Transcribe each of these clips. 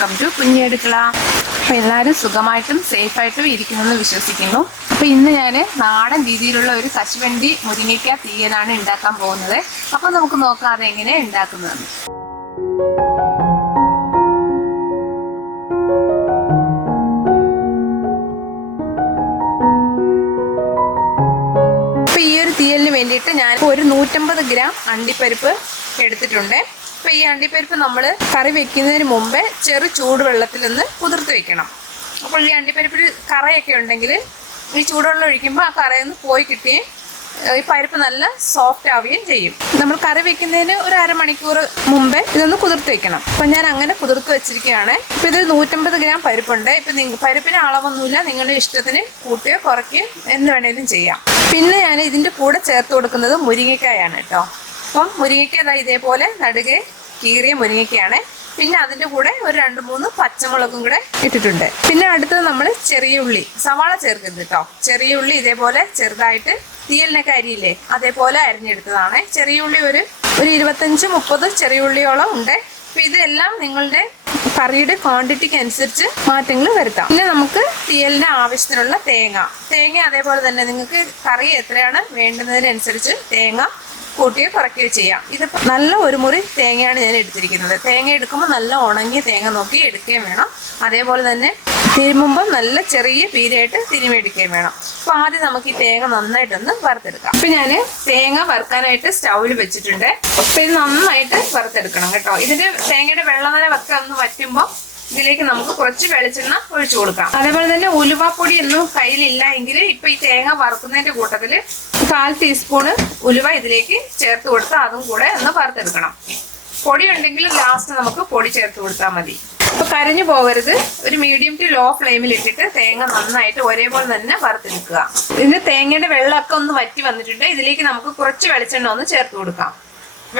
Welcome to കുഞ്ഞടുക്കള. അപ്പോൾ എല്ലാവരും സുഖമായിട്ടും സേഫായിട്ടും ഇരിക്കുമെന്ന് വിശ്വസിക്കുന്നു. അപ്പോൾ ഇന്ന് ഞാൻ നാടൻ രീതിയിലുള്ള ഒരു കശുവണ്ടി മുരിങ്ങയ്ക്ക തീയലാണ് ഉണ്ടാക്കാൻ പോകുന്നത്. അപ്പോൾ നമുക്ക് നോക്കാം അതെങ്ങനെ ഉണ്ടാക്കുന്നതെന്ന്. അപ്പോൾ ഈ ഒരു തീയലിന് വേണ്ടിയിട്ട് ഞാൻ ഒരു 150 ഗ്രാം അണ്ടിപ്പരിപ്പ് എടുത്തിട്ടുണ്ട്. അപ്പോൾ ഈ അണ്ടിപ്പരിപ്പ് നമ്മൾ കറി വെക്കുന്നതിന് മുമ്പേ ചെറു ചൂടുവെള്ളത്തിൽ ഒന്ന് കുതിർത്ത് വെക്കണം. അപ്പോൾ ഈ അണ്ടിപ്പരിപ്പിൽ കറയൊക്കെ ഉണ്ടെങ്കിൽ ഈ ചൂടുവെള്ളം ഒഴിക്കുമ്പോൾ ആ കറയൊന്ന് പോയി കിട്ടുകയും ഈ പരിപ്പ് നല്ല സോഫ്റ്റ് ആവുകയും ചെയ്യും. നമ്മൾ കറി വെക്കുന്നതിന് ഒരു അരമണിക്കൂർ മുമ്പേ ഇതൊന്ന് കുതിർത്ത് വെക്കണം. അപ്പം ഞാൻ അങ്ങനെ കുതിർത്ത് വെച്ചിരിക്കുകയാണ്. ഇപ്പം ഇത് 150 ഗ്രാം പരിപ്പുണ്ട്. ഇപ്പം പരിപ്പിന് അളവൊന്നുമില്ല, നിങ്ങളുടെ ഇഷ്ടത്തിന് കൂട്ടുകയോ കുറയ്ക്കുകയോ എന്ന് വേണേലും ചെയ്യാം. പിന്നെ ഞാൻ ഇതിൻ്റെ കൂടെ ചേർത്ത് കൊടുക്കുന്നത് മുരിങ്ങയ്ക്കായാണ് കേട്ടോ. അപ്പം മുരിങ്ങയ്ക്ക ഇതേപോലെ നടുകെ കീറിയ മുരിങ്ങയ്ക്കയാണ്. പിന്നെ അതിൻ്റെ കൂടെ ഒരു 2-3 പച്ചമുളകും കൂടെ ഇട്ടിട്ടുണ്ട്. പിന്നെ അടുത്തത് നമ്മൾ ചെറിയ ഉള്ളി, സവാള ചേർക്കരുത് കേട്ടോ. ചെറിയ ഉള്ളി ഇതേപോലെ ചെറുതായിട്ട് തീയലിനൊക്കെ അരിയില്ലേ അതേപോലെ അരിഞ്ഞെടുത്തതാണ്. ചെറിയ ഉള്ളി ഒരു 25-30 ചെറിയ ഉള്ളിയോളം ഉണ്ട്. അപ്പോൾ ഇതെല്ലാം നിങ്ങളുടെ കറിയുടെ ക്വാണ്ടിറ്റിക്ക് അനുസരിച്ച് മാറ്റങ്ങൾ വരുത്താം. പിന്നെ നമുക്ക് തീയലിന് ആവശ്യത്തിനുള്ള തേങ്ങ അതേപോലെ തന്നെ നിങ്ങൾക്ക് കറി എത്രയാണ് വേണ്ടുന്നതിനനുസരിച്ച് തേങ്ങ കൂട്ടിയോ കുറയ്ക്കുകയോ ചെയ്യാം. ഇത് നല്ല ഒരു മുറി തേങ്ങയാണ് ഞാൻ എടുത്തിരിക്കുന്നത്. തേങ്ങ എടുക്കുമ്പോൾ നല്ല ഉണങ്ങിയ തേങ്ങ നോക്കി എടുക്കുകയും വേണം. അതേപോലെ തന്നെ തിരുമുമ്പോൾ നല്ല ചെറിയ പീരയായിട്ട് തിരുമെടുക്കുകയും വേണം. അപ്പോൾ ആദ്യം നമുക്ക് ഈ തേങ്ങ നന്നായിട്ടൊന്ന് വറുത്തെടുക്കാം. അപ്പം ഞാൻ തേങ്ങ വറുക്കാനായിട്ട് സ്റ്റൗവിൽ വെച്ചിട്ടുണ്ട്. അപ്പം ഇത് നന്നായിട്ട് വറുത്തെടുക്കണം കേട്ടോ. ഇതിൻ്റെ തേങ്ങയുടെ വെള്ളനനവൊക്കെ ഒന്ന് വറ്റുമ്പോൾ ഇതിലേക്ക് നമുക്ക് കുറച്ച് വെളിച്ചെണ്ണ ഒഴിച്ചു കൊടുക്കാം. അതേപോലെ തന്നെ ഉലുവാപ്പൊടി ഒന്നും കയ്യിലില്ല എങ്കിൽ ഇപ്പം ഈ തേങ്ങ വറുക്കുന്നതിൻ്റെ കൂട്ടത്തിൽ 1/4 ടീസ്പൂണ് ഉലുവ ഇതിലേക്ക് ചേർത്ത് കൊടുത്ത് അതും കൂടെ ഒന്ന് വറുത്തെടുക്കണം. പൊടി ഉണ്ടെങ്കിൽ ലാസ്റ്റ് നമുക്ക് പൊടി ചേർത്ത് കൊടുത്താൽ മതി. അപ്പൊ കരിഞ്ഞു പോകരുത്. ഒരു മീഡിയം ടു ലോ ഫ്ലെയിമിൽ ഇട്ടിട്ട് തേങ്ങ നന്നായിട്ട് ഒരേപോലെ തന്നെ വറുത്തെടുക്കുക. ഇതിന്റെ തേങ്ങയുടെ വെള്ളമൊക്കെ ഒന്ന് വറ്റി വന്നിട്ടുണ്ട്. ഇതിലേക്ക് നമുക്ക് കുറച്ച് വെളിച്ചെണ്ണ ഒന്ന് ചേർത്ത് കൊടുക്കാം.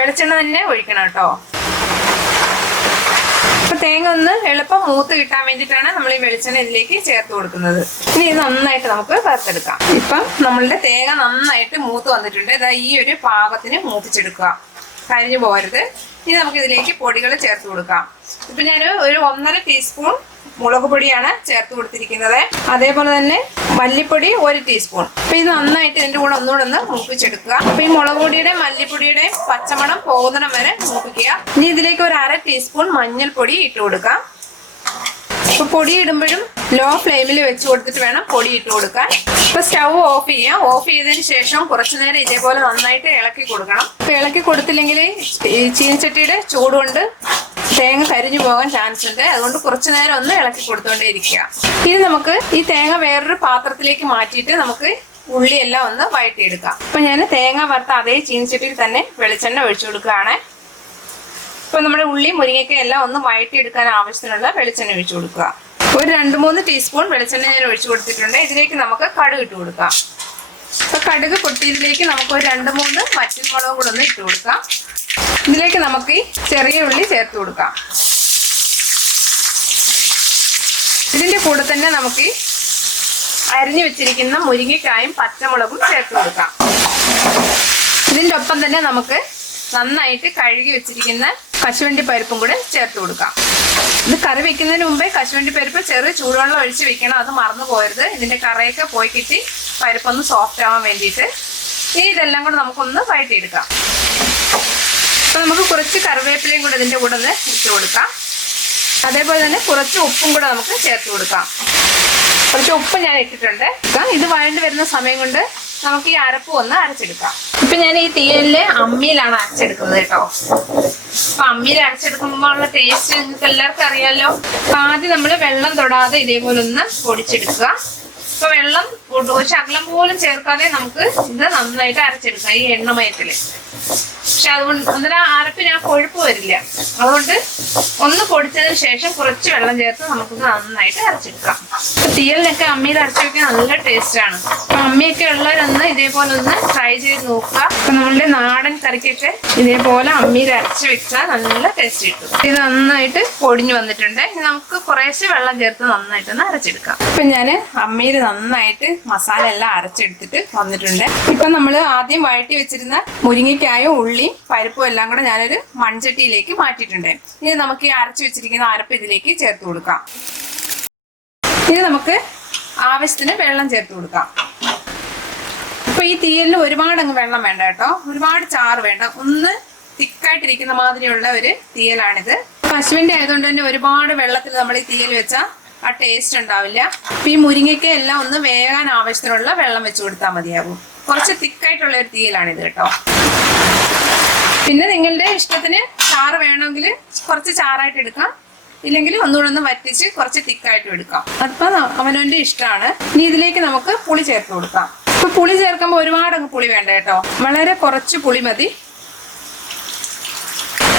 വെളിച്ചെണ്ണ തന്നെ ഒഴിക്കണം കേട്ടോ. അപ്പൊ തേങ്ങ ഒന്ന് എളുപ്പം മൂത്ത് കിട്ടാൻ വേണ്ടിയിട്ടാണ് നമ്മൾ ഈ വെളിച്ചെണ്ണ ഇതിലേക്ക് ചേർത്ത് കൊടുക്കുന്നത്. ഇനി ഇത് നന്നായിട്ട് നമുക്ക് വറുത്തെടുക്കാം. ഇപ്പം നമ്മളുടെ തേങ്ങ നന്നായിട്ട് മൂത്ത് വന്നിട്ടുണ്ട്. ഇതാ ഈ ഒരു പാകത്തിന് മൂപ്പിച്ചെടുക്കുക, കരിഞ്ഞു പോകരുത്. ഇനി നമുക്ക് ഇതിലേക്ക് പൊടികൾ ചേർത്ത് കൊടുക്കാം. ഇപ്പൊ ഞാൻ ഒരു 1.5 ടീസ്പൂൺ മുളക് പൊടിയാണ് ചേർത്ത് കൊടുത്തിരിക്കുന്നത്. അതേപോലെ തന്നെ മല്ലിപ്പൊടി 1 ടീസ്പൂൺ. അപ്പൊ ഇത് നന്നായിട്ട് ഇതിന്റെ കൂടെ ഒന്നുകൂടെ ഒന്ന് മൂപ്പിച്ചെടുക്കുക. അപ്പൊ ഈ മുളക് പൊടിയുടെ മല്ലിപ്പൊടിയുടെ പച്ചമണം പോകുന്നിടം വരെ മൂപ്പിക്കുക. ഇനി ഇതിലേക്ക് ഒരു 1/2 ടീസ്പൂൺ മഞ്ഞൾപ്പൊടി ഇട്ട് കൊടുക്കാം. അപ്പൊ പൊടി ഇടുമ്പോഴും ലോ ഫ്ലെയിമിൽ വെച്ച് കൊടുത്തിട്ട് വേണം പൊടി ഇട്ട് കൊടുക്കാൻ. ഇപ്പൊ സ്റ്റൗ ഓഫ് ചെയ്യാം. ഓഫ് ചെയ്തതിന് ശേഷം കുറച്ചു നേരം ഇതേപോലെ നന്നായിട്ട് ഇളക്കി കൊടുക്കണം. ഇപ്പൊ ഇളക്കി കൊടുത്തില്ലെങ്കിൽ ചീനച്ചട്ടിയുടെ ചൂടുകൊണ്ട് തേങ്ങ കരിഞ്ഞു പോകാൻ ചാൻസ് ഉണ്ട്. അതുകൊണ്ട് കുറച്ചു നേരം ഒന്ന് ഇളക്കി കൊടുത്തുകൊണ്ടേ ഇരിക്കുക. ഇനി നമുക്ക് ഈ തേങ്ങ വേറൊരു പാത്രത്തിലേക്ക് മാറ്റിയിട്ട് നമുക്ക് ഉള്ളിയെല്ലാം ഒന്ന് വഴറ്റിയെടുക്കാം. അപ്പൊ ഞാൻ തേങ്ങ വറുത്ത അതേ ചീനച്ചട്ടിയിൽ തന്നെ വെളിച്ചെണ്ണ ഒഴിച്ചു കൊടുക്കുകയാണ്. ഇപ്പൊ നമ്മുടെ ഉള്ളി മുരിങ്ങയ്ക്ക എല്ലാം ഒന്ന് വഴറ്റിയെടുക്കാൻ ആവശ്യത്തിനുള്ള വെളിച്ചെണ്ണ ഒഴിച്ചു കൊടുക്കുക. ഒരു 2-3 ടീസ്പൂൺ വെളിച്ചെണ്ണ ഞാൻ ഒഴിച്ചു കൊടുത്തിട്ടുണ്ട്. ഇതിലേക്ക് നമുക്ക് കടുക് ഇട്ട് കൊടുക്കാം. അപ്പൊ കടുക് പൊട്ടിയതിലേക്ക് നമുക്ക് ഒരു 2-3 വറ്റൽമുളകും കൂടെ ഒന്ന് ഇട്ട് കൊടുക്കാം. ഇതിലേക്ക് നമുക്ക് ഈ ചെറിയ ഉള്ളി ചേർത്ത് കൊടുക്കാം. ഇതിന്റെ കൂടെ തന്നെ നമുക്ക് അരിഞ്ഞു വെച്ചിരിക്കുന്ന മുരിങ്ങക്കായും പച്ചമുളകും ചേർത്ത് കൊടുക്കാം. ഇതിന്റെ ഒപ്പം തന്നെ നമുക്ക് നന്നായിട്ട് കഴുകി വെച്ചിരിക്കുന്ന കശുവണ്ടി പരിപ്പും കൂടെ ചേർത്ത് കൊടുക്കാം. ഇത് കറി വെക്കുന്നതിന് മുമ്പേ കശുവണ്ടി പരിപ്പ് ചെറിയ ചൂടുവെള്ളം ഒഴിച്ച് വെക്കണം, അത് മറന്നു പോകരുത്. ഇതിന്റെ കറയൊക്കെ പോയി കിട്ടി പരിപ്പൊന്ന് സോഫ്റ്റ് ആവാൻ വേണ്ടിയിട്ട്. ഇനി ഇതെല്ലാം കൂടെ നമുക്കൊന്ന് വഴറ്റിയെടുക്കാം. അപ്പൊ നമുക്ക് കുറച്ച് കറിവേപ്പിലയും കൂടെ ഇതിന്റെ കൂടെ ഒന്ന് ഇട്ട് കൊടുക്കാം. അതേപോലെ തന്നെ കുറച്ച് ഉപ്പും കൂടെ നമുക്ക് ചേർത്ത് കൊടുക്കാം. കുറച്ച് ഉപ്പ് ഞാൻ ഇട്ടിട്ടുണ്ട്. ഇത് വഴണ്ടി വരുന്ന സമയം കൊണ്ട് നമുക്ക് ഈ അരപ്പ് ഒന്ന് അരച്ചെടുക്കാം. ഇപ്പൊ ഞാൻ ഈ തീയലില് അമ്മിയിലാണ് അരച്ചെടുക്കുന്നത് കേട്ടോ. അപ്പൊ അമ്മിയിൽ അരച്ചെടുക്കുമ്പോൾ ഉള്ള ടേസ്റ്റ് നിങ്ങൾക്ക് എല്ലാവർക്കും അറിയാലോ. അപ്പൊ ആദ്യം നമ്മൾ വെള്ളം തൊടാതെ ഇതേപോലെ ഒന്ന് പൊടിച്ചെടുക്കുക. ഇപ്പൊ വെള്ളം ഒരു ശകലം പോലും ചേർക്കാതെ നമുക്ക് ഇത് നന്നായിട്ട് അരച്ചെടുക്കാം ഈ എണ്ണമയത്തില്. പക്ഷെ അതുകൊണ്ട് അന്നേരം അരപ്പിന് ആ കൊഴുപ്പ് വരില്ല. അതുകൊണ്ട് ഒന്ന് പൊടിച്ചതിന് ശേഷം കുറച്ച് വെള്ളം ചേർത്ത് നമുക്കിത് നന്നായിട്ട് അരച്ചെടുക്കാം. അപ്പൊ തീയലിനൊക്കെ അമ്മിയിൽ അരച്ചു വെക്കാൻ നല്ല ടേസ്റ്റ് ആണ്. അപ്പൊ അമ്മിയൊക്കെ ഉള്ളവരൊന്ന് ഇതേപോലെ ഒന്ന് ട്രൈ ചെയ്ത് നോക്കുക. അപ്പൊ നമ്മളുടെ നാടൻ കറിക്കൊക്കെ ഇതേപോലെ അമ്മിയിൽ അരച്ച് വെച്ചാൽ നല്ല ടേസ്റ്റ് കിട്ടും. ഇത് നന്നായിട്ട് പൊടിഞ്ഞു വന്നിട്ടുണ്ട്. നമുക്ക് കുറേശ്ശെ വെള്ളം ചേർത്ത് നന്നായിട്ടൊന്ന് അരച്ചെടുക്കാം. ഇപ്പൊ ഞാൻ അമ്മിയിൽ നന്നായിട്ട് മസാല എല്ലാം അരച്ചെടുത്തിട്ട് വന്നിട്ടുണ്ട്. ഇപ്പൊ നമ്മൾ ആദ്യം വഴറ്റി വെച്ചിരുന്ന മുരിങ്ങയ്ക്കായും ഉള്ളി ഉള്ളിയും പരിപ്പും എല്ലാം കൂടെ ഞാനൊരു മൺചട്ടിയിലേക്ക് മാറ്റിയിട്ടുണ്ട്. ഇനി നമുക്ക് ഈ അരച്ചു വെച്ചിരിക്കുന്ന അരപ്പ് ഇതിലേക്ക് ചേർത്ത് കൊടുക്കാം. ഇനി നമുക്ക് ആവശ്യത്തിന് വെള്ളം ചേർത്ത് കൊടുക്കാം. ഇപ്പൊ ഈ തീയലിന് ഒരുപാട് അങ്ങ് വെള്ളം വേണ്ട കേട്ടോ, ഒരുപാട് ചാറ് വേണ്ട, ഒന്ന് തിക്കായിട്ടിരിക്കുന്ന മാതിരിയുള്ള ഒരു തീയലാണിത്. കശുവണ്ടി ആയതുകൊണ്ട് തന്നെ ഒരുപാട് വെള്ളത്തിൽ നമ്മൾ ഈ തീയൽ വെച്ചാൽ ആ ടേസ്റ്റ് ഉണ്ടാവില്ല. അപ്പൊ ഈ മുരിങ്ങയ്ക്ക എല്ലാം ഒന്ന് വേകാൻ ആവശ്യത്തിനുള്ള വെള്ളം വെച്ച് കൊടുത്താൽ മതിയാകും. കുറച്ച് തിക്കായിട്ടുള്ള ഒരു തീയലാണിത് കേട്ടോ. പിന്നെ നിങ്ങളുടെ ഇഷ്ടത്തിന് ചാറ് വേണമെങ്കിൽ കുറച്ച് ചാറായിട്ട് എടുക്കാം, ഇല്ലെങ്കിൽ ഒന്നുകൂടെ ഒന്ന് വറ്റിച്ച് കുറച്ച് തിക്കായിട്ടും എടുക്കാം. അതിപ്പോ അവനവന്റെ ഇഷ്ടമാണ്. ഇനി ഇതിലേക്ക് നമുക്ക് പുളി ചേർത്ത് കൊടുക്കാം. ഇപ്പൊ പുളി ചേർക്കുമ്പോൾ ഒരുപാട് അങ്ങ് പുളി വേണ്ട കേട്ടോ, വളരെ കുറച്ച് പുളി മതി.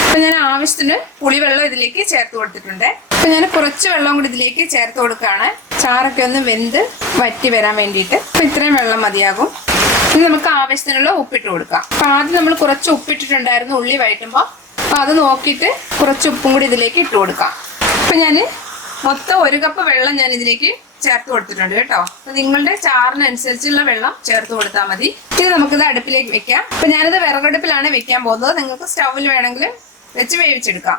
അപ്പൊ ഞാൻ ആവശ്യത്തിന് പുളിവെള്ളം ഇതിലേക്ക് ചേർത്ത് കൊടുത്തിട്ടുണ്ട്. അപ്പൊ ഞാൻ കുറച്ച് വെള്ളം കൂടി ഇതിലേക്ക് ചേർത്ത് കൊടുക്കുകയാണ്, ചാറൊക്കെ ഒന്ന് വെന്ത് വറ്റി വരാൻ വേണ്ടിയിട്ട്. അപ്പൊ ഇത്രയും വെള്ളം മതിയാകും. ഇനി നമുക്ക് ആവശ്യത്തിനുള്ള ഉപ്പിട്ട് കൊടുക്കാം. അപ്പൊ ആദ്യം നമ്മൾ കുറച്ച് ഉപ്പിട്ടിട്ടുണ്ടായിരുന്നു ഉള്ളി വഴറ്റുമ്പോൾ, അപ്പൊ അത് നോക്കിയിട്ട് കുറച്ച് ഉപ്പും കൂടി ഇതിലേക്ക് ഇട്ട് കൊടുക്കാം. അപ്പൊ ഞാൻ മൊത്തം 1 കപ്പ് വെള്ളം ഞാൻ ഇതിലേക്ക് ചേർത്ത് കൊടുത്തിട്ടുണ്ട് കേട്ടോ. അപ്പൊ നിങ്ങളുടെ ചാറിനനുസരിച്ചുള്ള വെള്ളം ചേർത്ത് കൊടുത്താൽ മതി. ഇത് നമുക്കിത് അടുപ്പിലേക്ക് വെക്കാം. അപ്പൊ ഞാനിത് വിറകടുപ്പിലാണ് വെക്കാൻ പോകുന്നത്. നിങ്ങൾക്ക് സ്റ്റൗവിൽ വേണമെങ്കിൽ വെച്ച് വേവിച്ചെടുക്കാം.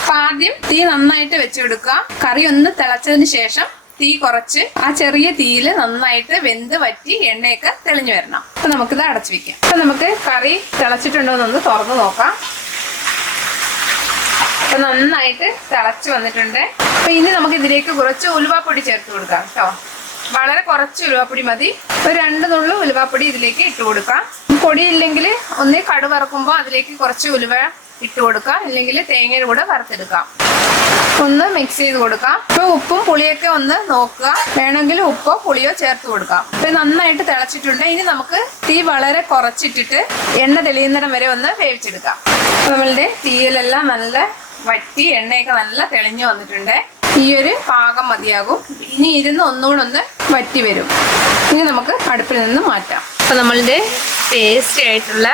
അപ്പൊ ആദ്യം തീ നന്നായിട്ട് വെച്ചെടുക്കുക. കറി ഒന്ന് തിളച്ചതിന് ശേഷം തീ കുറച്ച് ആ ചെറിയ തീയിൽ നന്നായിട്ട് വെന്ത് വറ്റി എണ്ണയൊക്കെ തെളിഞ്ഞു വരണം. അപ്പൊ നമുക്കിത് അടച്ചു വെക്കാം. അപ്പൊ നമുക്ക് കറി തിളച്ചിട്ടുണ്ടോ എന്നൊന്ന് തുറന്നു നോക്കാം. അപ്പൊ നന്നായിട്ട് തിളച്ചു വന്നിട്ടുണ്ട്. അപ്പൊ ഇനി നമുക്ക് ഇതിലേക്ക് കുറച്ച് ഉലുവാപ്പൊടി ചേർത്ത് കൊടുക്കാം കേട്ടോ. വളരെ കുറച്ച് ഉലുവാപ്പൊടി മതി. ഒരു 2 നുള്ളു ഉലുവാപ്പൊടി ഇതിലേക്ക് ഇട്ട് കൊടുക്കാം. പൊടി ഇല്ലെങ്കിൽ ഒന്ന് കടുക് വറക്കുമ്പോൾ അതിലേക്ക് കുറച്ച് ഉലുവ ഇട്ട് കൊടുക്കാം, ഇല്ലെങ്കിൽ തേങ്ങയുടെ കൂടെ വറുത്തെടുക്കാം. ഒന്ന് മിക്സ് ചെയ്ത് കൊടുക്കാം. ഇപ്പൊ ഉപ്പും പുളിയൊക്കെ ഒന്ന് നോക്കുക, വേണമെങ്കിൽ ഉപ്പോ പുളിയോ ചേർത്ത് കൊടുക്കാം. ഇപ്പൊ നന്നായിട്ട് തിളച്ചിട്ടുണ്ട്. ഇനി നമുക്ക് തീ വളരെ കുറച്ചിട്ടിട്ട് എണ്ണ തെളിയുന്നിടം വരെ ഒന്ന് വേവിച്ചെടുക്കാം. നമ്മളുടെ തീയിലെല്ലാം നല്ല വറ്റി എണ്ണയൊക്കെ നല്ല തെളിഞ്ഞു വന്നിട്ടുണ്ട്. ഈ ഒരു പാകം മതിയാകും. ഇനി ഇരുന്ന് ഒന്നുകൂടെ ഒന്ന് വറ്റി വരും. ഇനി നമുക്ക് അടുപ്പിൽ നിന്ന് മാറ്റാം. അപ്പൊ നമ്മളുടെ ടേസ്റ്റി ആയിട്ടുള്ള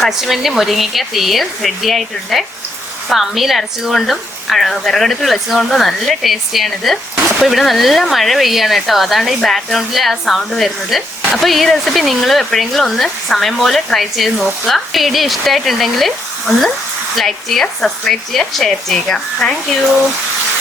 കശുവണ്ടി മുരിങ്ങയ്ക്ക തീയൽ റെഡി ആയിട്ടുണ്ട്. അപ്പം അമ്മിയിൽ അരച്ചതുകൊണ്ടും വിറകടുപ്പിൽ വെച്ചതുകൊണ്ടും നല്ല ടേസ്റ്റിയാണിത്. അപ്പോൾ ഇവിടെ നല്ല മഴ പെയ്യാണ് കേട്ടോ, അതാണ് ഈ ബാക്ക്ഗ്രൗണ്ടിൽ ആ സൗണ്ട് വരുന്നത്. അപ്പോൾ ഈ റെസിപ്പി നിങ്ങളും എപ്പോഴെങ്കിലും ഒന്ന് സമയം പോലെ ട്രൈ ചെയ്ത് നോക്കുക. വീഡിയോ ഇഷ്ടമായിട്ടുണ്ടെങ്കിൽ ഒന്ന് ലൈക്ക് ചെയ്യുക, സബ്സ്ക്രൈബ് ചെയ്യുക, ഷെയർ ചെയ്യുക. താങ്ക്